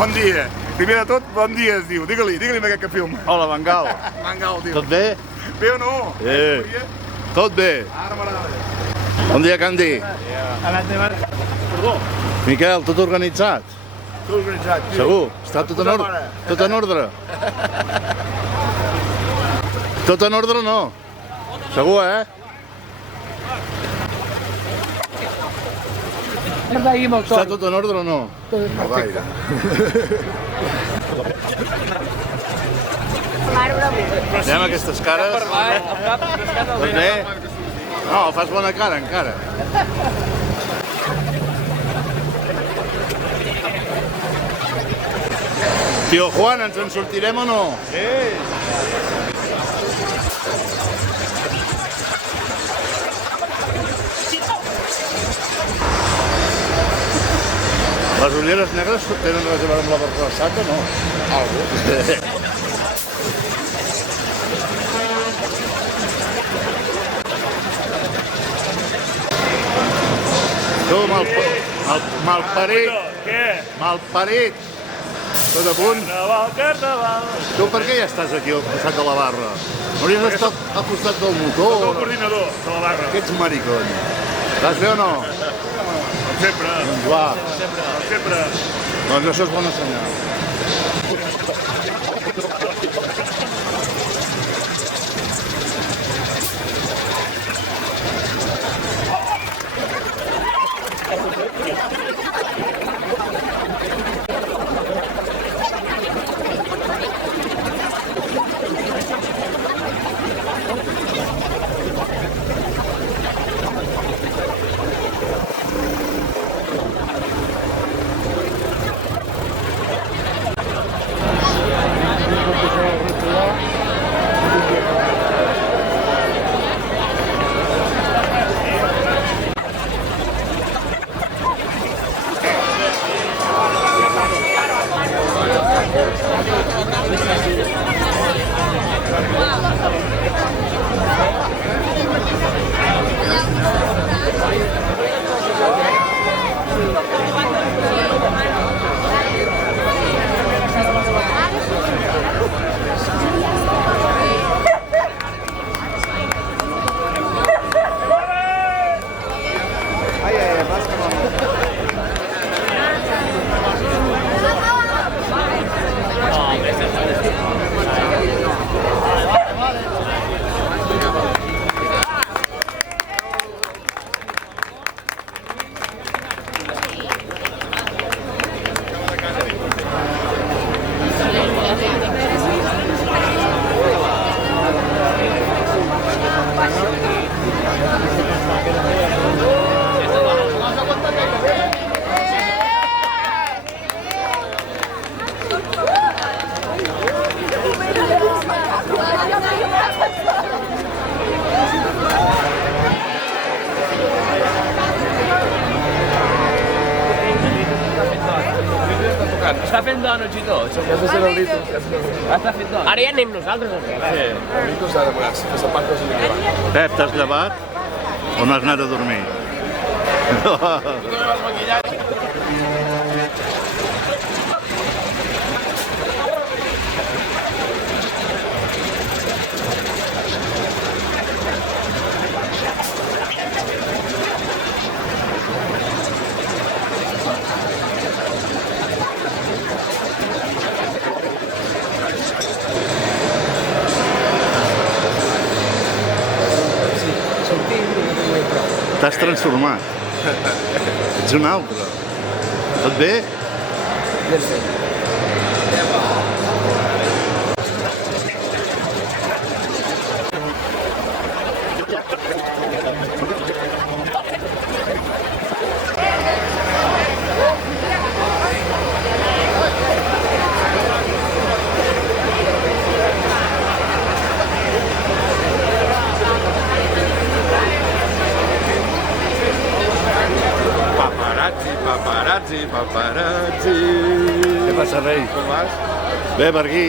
Bon dia. Primer de tot, bon dia es diu. Digue-li amb aquest que film. Hola, Mangal. Mangal, tio. Tot bé? Bé o no? Tot bé. Ara m'agrada. Bon dia, Candy. Perdó. Miquel, tot organitzat? Tot organitzat, tio. Segur? Està tot en ordre? Tot en ordre? Tot en ordre o no? Segur, Està tot en ordre o no? No gaire. Veiem aquestes cares. Tot bé? No, fas bona cara encara. Tio Juan, ens en sortirem o no? Les ulleres negres tenen res a veure amb la barrassata, no? Algo. Tu, malparit. Què? Malparit. Tot a punt? Carnaval, carnaval. Tu per què ja estàs aquí al costat de la barra? Hauries d'estar al costat del motor. Sóc el coordinador de la barra. Que ets maricón. Estàs bé o no? Sempre. Doncs va. Sempre. Doncs això és bona senyal. Està fent dona, el Gitó. Està fent dona. Ara ja anem nosaltres a fer. Pep, t'has llevat o no has anat a dormir? T'has transformat. Ets un altre. Tot bé? Paparazzi. Què passa, rei? Com vas? Bé, per aquí.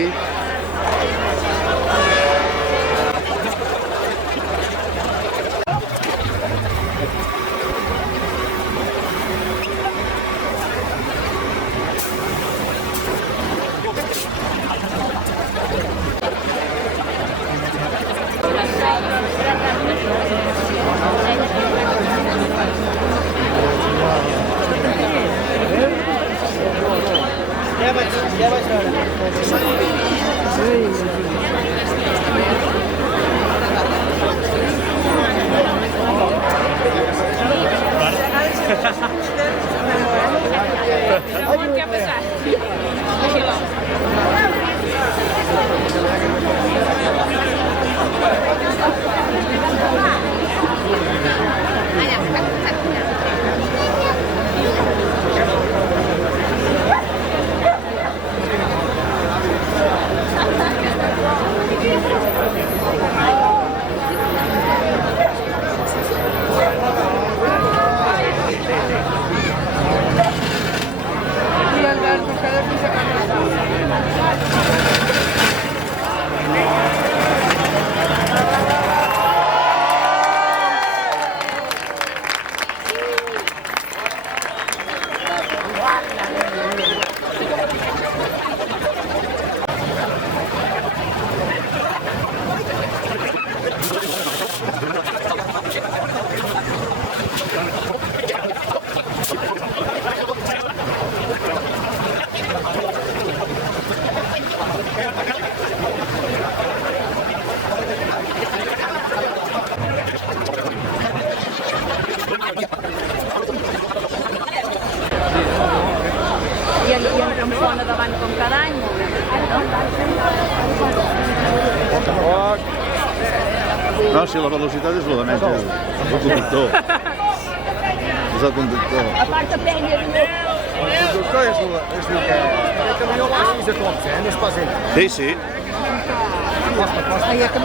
I en Campona davant com cada any. No, si la velocitat és el de menys, és el conductor. És el conductor. A part de penya, El conductor és el que... El camió va fins a cops, no és pas ell. Sí, sí.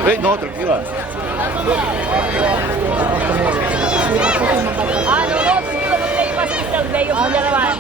Ei, no, tranquil·la. Ah, no, tu no deia pas que el deia allà davant.